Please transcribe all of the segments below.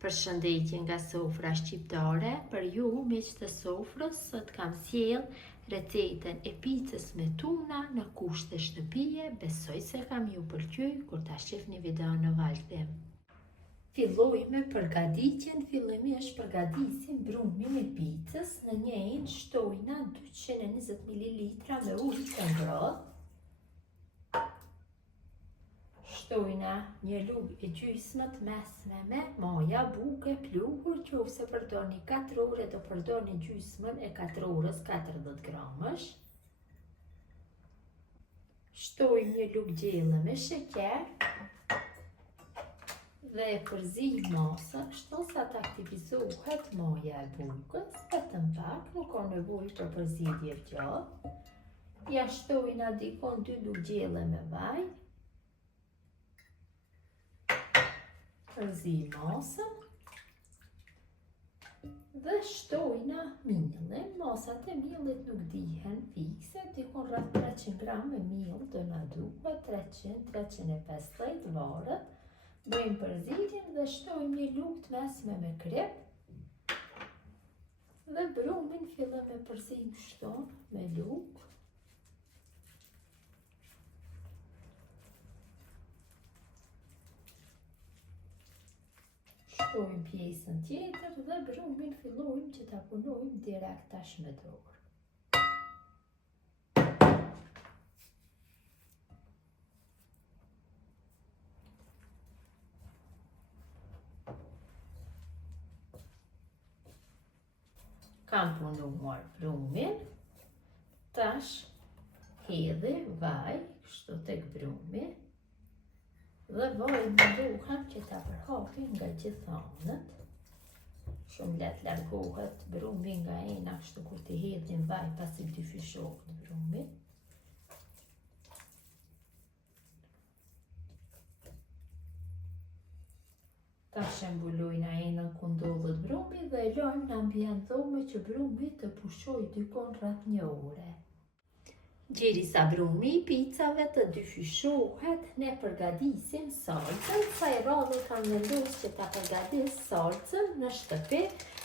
Përshëndetje nga sofra shqiptare, për ju miq të sofrës, sot kam sjell recetën e picës me tuna në kushte shtëpie. Besoj se kam ju pëlqyer kur ta shihni videon në vazhdim. Filloj me përgatitjen. Fillimisht përgatisim brumin e picës. Në njëjin shtojna 220 ml me ujë të ngrohtë. Shtojna një lugë e gjysmët mesme me moja buke pluhur, qofse përdorni 4 ore do përdorni gjysmën e 4 orës 40 gramësh. Shtojmë një lugë gjelle me sheqer dhe e përzij masën kështu sa të aktivizohet moja e bukës, vetëm pak, nuk ka nevojë për përzidhje gjatë. Ja shtojna dikon 2 lugë gjelle me vaj. Përzij masën dhe shtojna millin. Masat e millit nuk dihen fikse, dikon rreth 300 gram e mill do na duhet, 300-350 varet. Bëjmë përzitjen dhe shtojmë një lugë të mesme me krip dhe brumin fillojmë me përzim kështu me lugë. Shtojmë pjesën tjetër dhe brumin fillojmë që ta punojmë direkt tash me dorë. Kam punuar brumin, tash hedhi vaj kështu tek brumi dhe vojmë në duhem që ta përhapim nga gjithë anët. Shumë let largohet brumi nga ena kështu kur t'i hedhin vaj pasi dyfishohet brumi. Tash e mbulojna enën ku ndodhet brumi dhe e lajmë në ambient dhome që brumi të pushoj dikon rreth 1 ore. Gjerisa brumi i picave të dyfishohet, ne përgatisim salcën. Sa e radhë kam vendosur që ta përgatis salcën në shtëpi.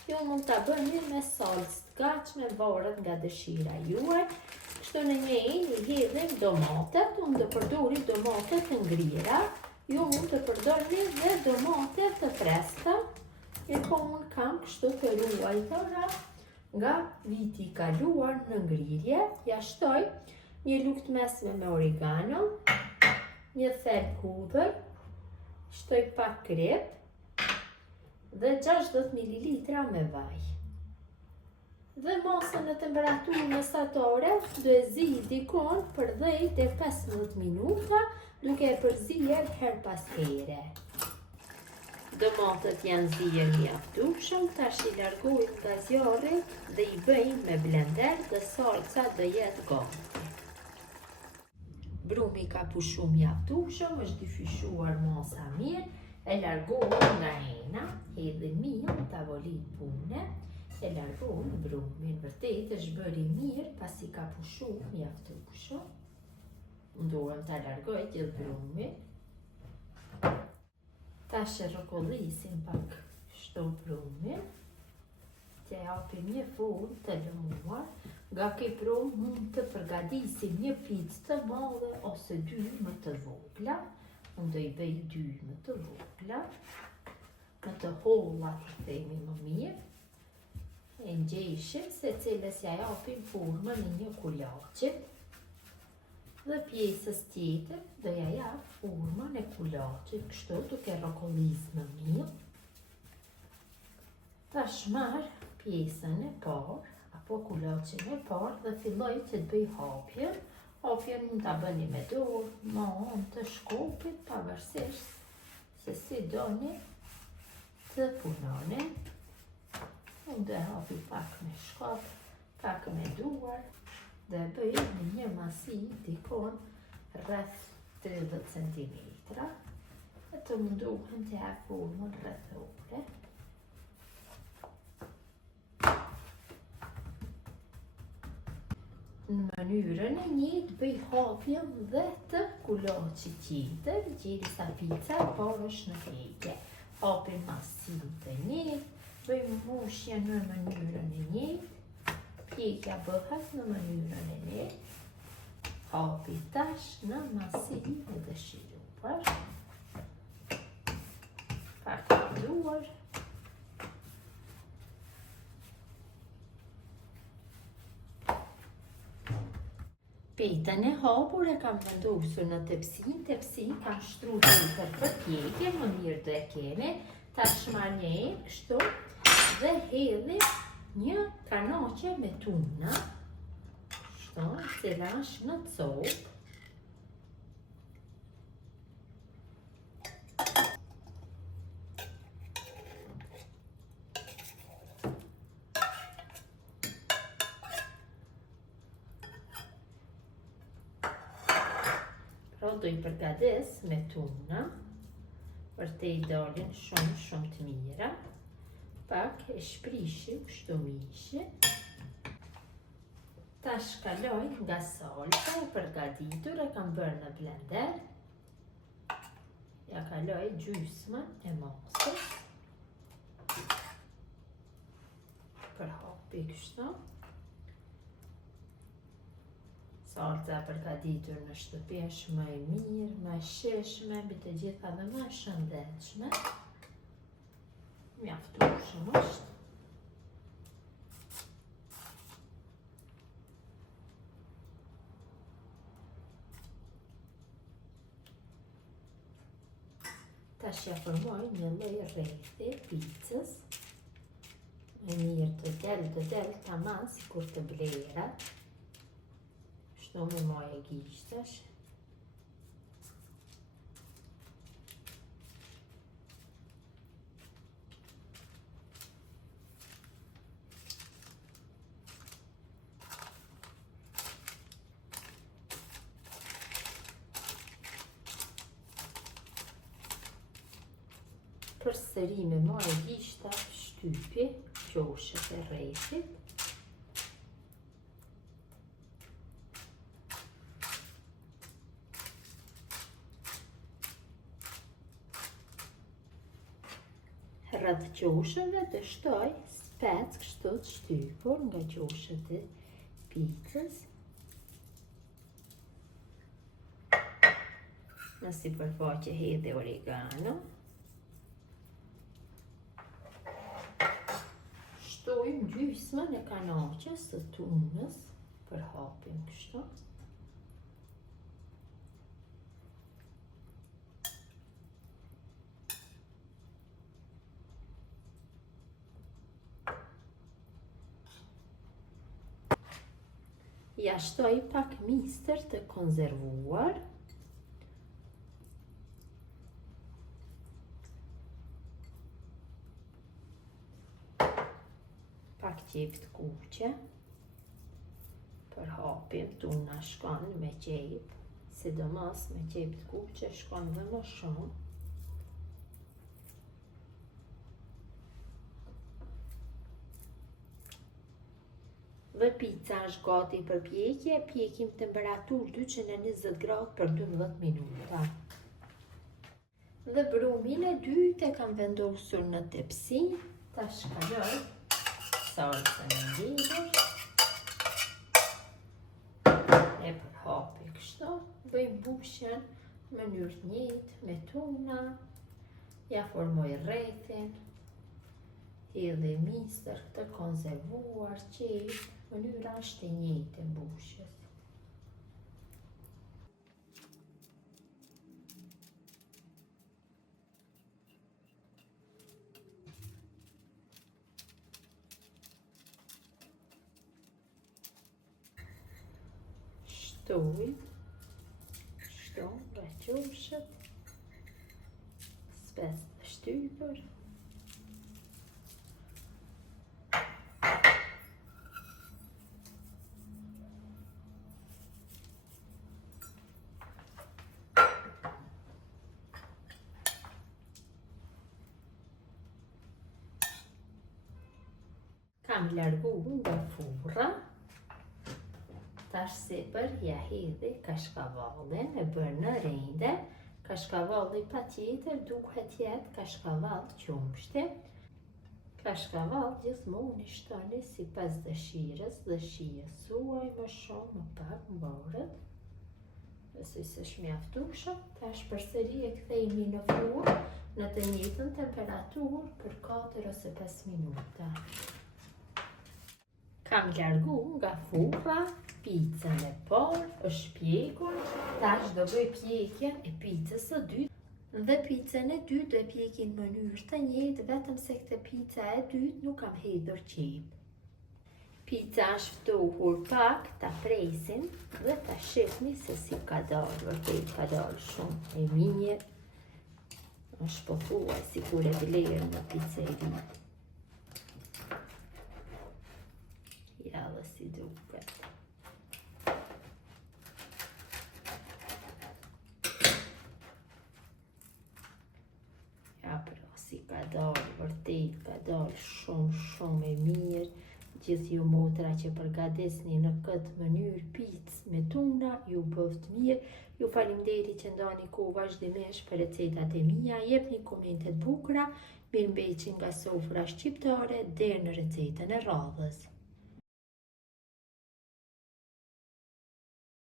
Ju mund ta bëni me salcë të gatshme, varet nga dëshira juaj. Kështu në njëjin i hedhim domatet. Unë do përdori domate të ngrira. Ju mund të përdorni dhe domate të freskëta. Unë kam kështu të ruajtura nga viti i kaluar në ngrirje. Ja shtoj një lugë të mesme me oregano, një thelb hudhër, shtoj pak krip dhe 60 ml me vaj. Dhe masën në temperaturë mesatare do e zi dikon për 10 deri 15 minuta, duke e përzier her pas here. Domatet janë zier mjaftueshëm, tash i largojmë nga zjarri dhe i bëjmë me blender dhe salca do jetë gati. Brumi ka pushu mjaftueshëm, është dyfishuar masa mirë, e largojmë nga ena, hedhim miell, tavolinë pune, e largojmë brumin. Vërtet është bëri mirë pasi ka pushu mjaftueshëm. Duhem ta largoj gjithë brumin. Tash e rrokollisim pak shto brumin, të japim një formë të lëmuar. Nga ky brum mund të përgatisim një picë të madhe ose 2 më të vogla. Unë do i bëj 2 më të vogla, më të holla të themi më mirë. E ngjeshim secilës ja japim formën e një kulaçi. Dhe pjesës tjetër do ja jap formën e kulaçit kështu duke rrokollis në miell. Tash marr pjesën e parë apo kulaçin e parë dhe filloj që të bëj hapjen. Hapjen mund ta bëni me dorë, me anë të shkopit, pavarësisht se si doni të punoni. Unë do e hapi pak me shkop, pak me duar. Dhe bëjmë një masi dikon rreth 30 cm. E të munduhem të jap formën rreth ore. Në mënyrën e njëjtë bëj hapjen dhe të kulaçit tjetër, gjerisa pica parë është në heqje. Hapim masin të një, bëjmë mushje në mënyrën e një, pjekja bëhet në mënyrën e një, hapi tash në masin e dëshiruar, pak kaluar, petën e hapur e kam vendosur në tepsi kam shtruar për pjekje, më mirë do e keni, tash marrë kështu dhe hedhi një kanoqe me tuna, kështu, cila është në copë. Do i përgatites me tuna, për te i dalin shumë të mira, pak e shprishim kështu mishi. Tash kaloj nga salca e përgatitur e kam bërë në blender, ja kaloj gjysmën e mosës, për hapi kështu. Salca përgatitur në shtëpi është më e mirë, më e shishme, mbi të gjitha dhe më e shëndetshme. Mjaftueshëm është. Tash ja formoj një lloj rrethi picës. Me mirë të del tamam sikur të blerat. Kështu me moje gishtash. Përsëri me moje gishta shtypi qoshët e rrethit. Rreth qoshëve të shtoj spec kështu të shtypur nga qoshët e picës. Në sipërfaqe hedhi oregano. Shtojmë gjysmën e kanoqes së tunës për hapin kështu. Ja shtoj pak mistër të konzervuar. Pak qep të kuqe. Për hapim tuna shkon me qep, sidomos me qep të kuqe shkon dhe më shumë. Dhe pica është gati për pjekje, pjekim temperaturë 220 gradë për 12 minuta. Dhe brumin e dytë e kam vendosur në tepsi, tash kaloj salcën e lidhur. E për hapi kështu, bëjmë bushjen në mënyrë të njëjtë me tuna, ja formoj rrethin, hedhi mistër të konzervuar, qep, mënyra është e njëjtë e mbushjes. Shtoj, nga qoshët, spec të shtypur. Kam larguar nga furra, tash sipër ja hedhi kashkavallin e bërë në rende, Kashkavalli patjetër duhet jetë kashkavall qumshti. Kashkavall gjithmonë i shtoni sipas dëshirës suaj, më shumë më pak mbarët. Besoj se është mjaftueshëm. Tash përsëri e kthejmë në furrë në të njëjtën temperaturë për 4 ose 5 minuta. Kam largu nga furra, picën e parë është pjekur, tash do bëj pjekjen e picës së dytë dhe picën e dytë do e pjeki në mënyrë të njëjtë, vetëm se këtë pica e dytë nuk kam hedhur qep. Pica është ftohur pak, ta presim dhe ta shihni se si ka dalë, vërtet ka dalë shumë e mirë. Është pothuajse sikur e vlerë në piceri. Ja dhe si duket. Ja pra si ka dalë, vërtet ka dalë shumë e mirë. Gjithë ju motra që përgatesni në këtë mënyrë picë me tuna, ju bëft mirë. Ju faleminderit që ndani kohë vazhdimisht për recetat e mia, jepni komente të bukura, mirëmbëjtje nga sofra shqiptare deri në recetën e radhës.